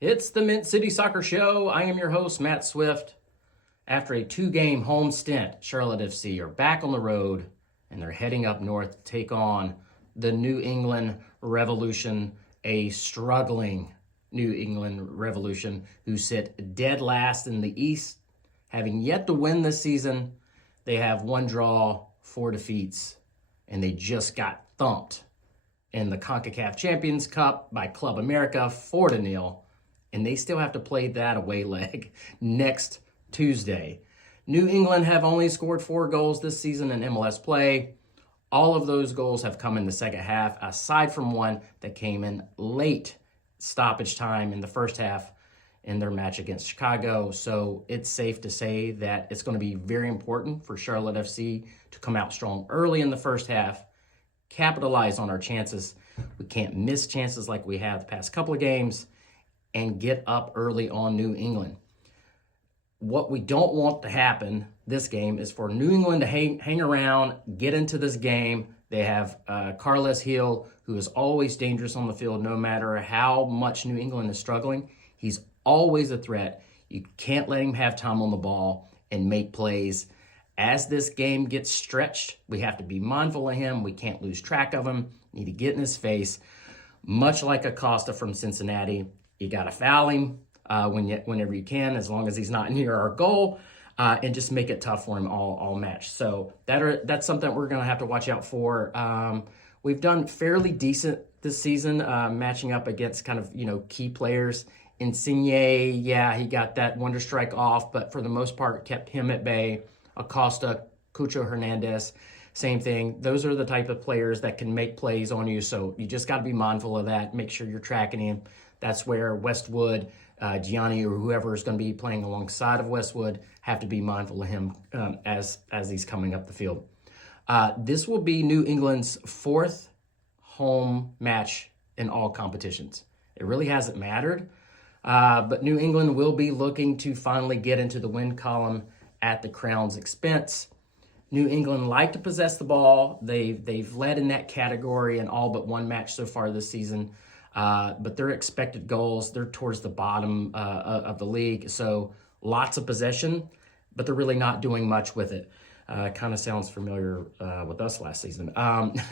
It's the Mint City Soccer Show. I am your host, Matt Swift. After a two-game home stint, Charlotte FC are back on the road, and they're heading up north to take on the New England Revolution, a struggling New England Revolution who sit dead last in the East, having yet to win this season. They have one draw, 4 defeats, and they just got thumped in the CONCACAF Champions Cup by Club America 4-0, and they still have to play that away leg next Tuesday. New England have only scored 4 goals this season in MLS play. All of those goals have come in the second half, aside from one that came in late stoppage time in the first half in their match against Chicago. So it's safe to say that it's going to be very important for Charlotte FC to come out strong early in the first half, capitalize on our chances. We can't miss chances like we have the past couple of games, and get up early on New England. What we don't want to happen this game is for New England to hang around, get into this game. They have Carles Gil, who is always dangerous on the field no matter how much New England is struggling. He's always a threat. You can't let him have time on the ball and make plays. As this game gets stretched, we have to be mindful of him. We can't lose track of him. Need to get in his face. Much like Acosta from Cincinnati, you got to foul him whenever you can, as long as he's not near our goal, and just make it tough for him all match. So that's something we're going to have to watch out for. We've done fairly decent this season, matching up against kind of, key players. Insigne, yeah, he got that wonder strike off, but for the most part, kept him at bay. Acosta, Cucho Hernandez, same thing. Those are the type of players that can make plays on you, so you just got to be mindful of that. Make sure you're tracking him. That's where Westwood, Gianni, or whoever is going to be playing alongside of Westwood have to be mindful of him as he's coming up the field. This will be New England's 4th home match in all competitions. It really hasn't mattered, but New England will be looking to finally get into the win column at the Crown's expense. New England like to possess the ball. They've led in that category in all but one match so far this season. But their expected goals, they're towards the bottom of the league. So lots of possession, but they're really not doing much with it. Kind of sounds familiar with us last season.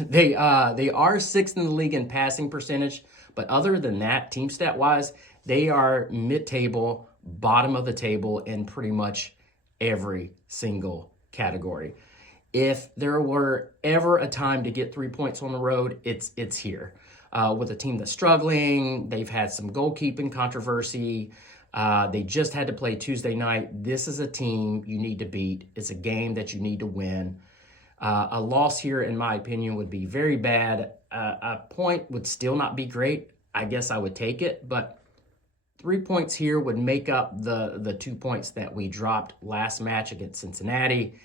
They are 6th in the league in passing percentage, but other than that, team stat wise, they are mid-table, bottom of the table in pretty much every single category. If there were ever a time to get 3 points on the road, it's here. With a team that's struggling, they've had some goalkeeping controversy. They just had to play Tuesday night. This is a team you need to beat. It's a game that you need to win. A loss here, in my opinion, would be very bad. A point would still not be great. I guess I would take it, but 3 points here would make up the 2 points that we dropped last match against Cincinnati,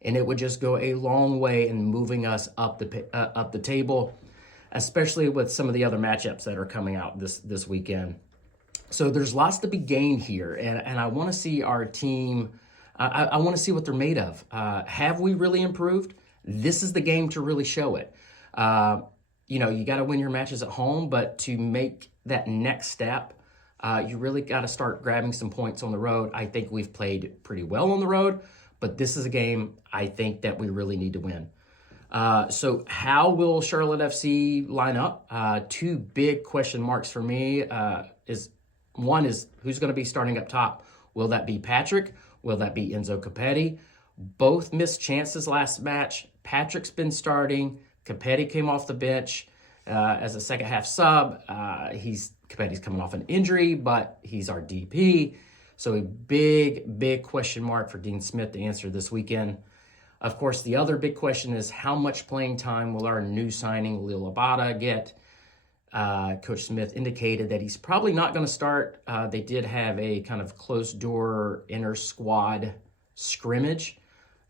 and it would just go a long way in moving us up the table, especially with some of the other matchups that are coming out this weekend. So there's lots to be gained here, and I want to see our team. I want to see what they're made of. Have we really improved? This is the game to really show it. You got to win your matches at home, but to make that next step, you really got to start grabbing some points on the road. I think we've played pretty well on the road, but this is a game I think that we really need to win. So how will Charlotte FC line up? 2 big question marks for me. One is who's going to be starting up top? Will that be Patrick? Will that be Enzo Copetti? Both missed chances last match. Patrick's been starting. Copetti came off the bench as a second half sub. Capetti's coming off an injury, but he's our DP. So a big question mark for Dean Smith to answer this weekend. Of course, the other big question is how much playing time will our new signing, Lil Abada, get? Coach Smith indicated that he's probably not going to start. They did have a kind of closed-door inter-squad scrimmage,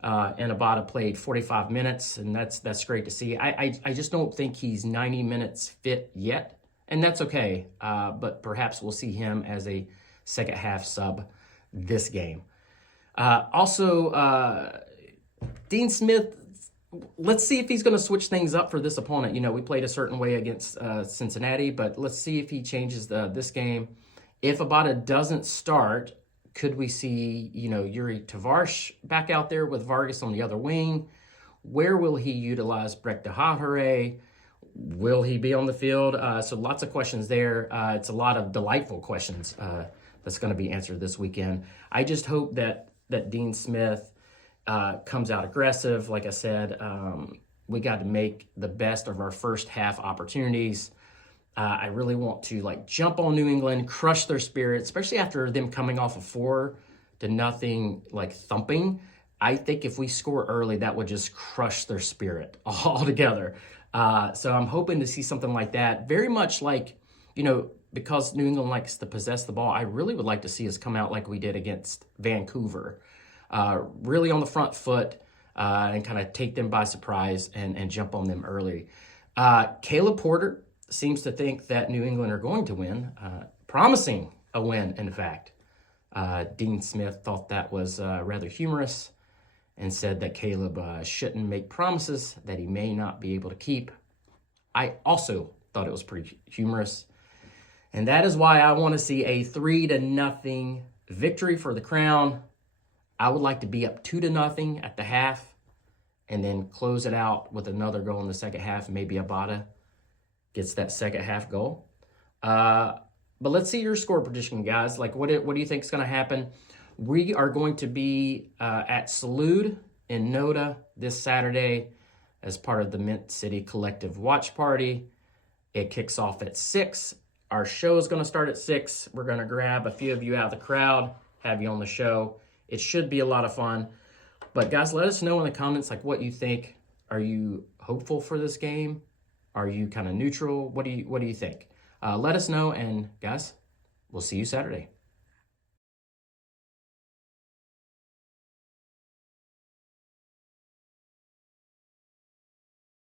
and Abada played 45 minutes, and that's great to see. I just don't think he's 90 minutes fit yet, and that's okay. But perhaps we'll see him as a second-half sub this game. Dean Smith, let's see if he's going to switch things up for this opponent. We played a certain way against Cincinnati, but let's see if he changes this game. If Abada doesn't start, could we see, Yuri Tavares back out there with Vargas on the other wing? Where will he utilize Breck de Haare? Will he be on the field? So lots of questions there. It's a lot of delightful questions that's going to be answered this weekend. I just hope that Dean Smith comes out aggressive. Like I said, we got to make the best of our first half opportunities. I really want to jump on New England, crush their spirit, especially after them coming off a 4-0 thumping. I think if we score early, that would just crush their spirit altogether. So I'm hoping to see something like that. Very much because New England likes to possess the ball, I really would like to see us come out like we did against Vancouver. Really on the front foot and kind of take them by surprise and jump on them early. Caleb Porter seems to think that New England are going to win, promising a win, in fact. Dean Smith thought that was rather humorous and said that Caleb shouldn't make promises that he may not be able to keep. I also thought it was pretty humorous. And that is why I want to see a 3-0 victory for the Crown. I would like to be up 2-0 at the half and then close it out with another goal in the second half. Maybe Abada gets that second half goal. But let's see your score prediction, guys. What do you think is going to happen? We are going to be at Salud in Noda this Saturday as part of the Mint City Collective Watch Party. It kicks off at 6. Our show is going to start at 6. We're going to grab a few of you out of the crowd, have you on the show. It should be a lot of fun. But guys, let us know in the comments what you think. Are you hopeful for this game? Are you kind of neutral? What do you think? Let us know, and guys, we'll see you Saturday.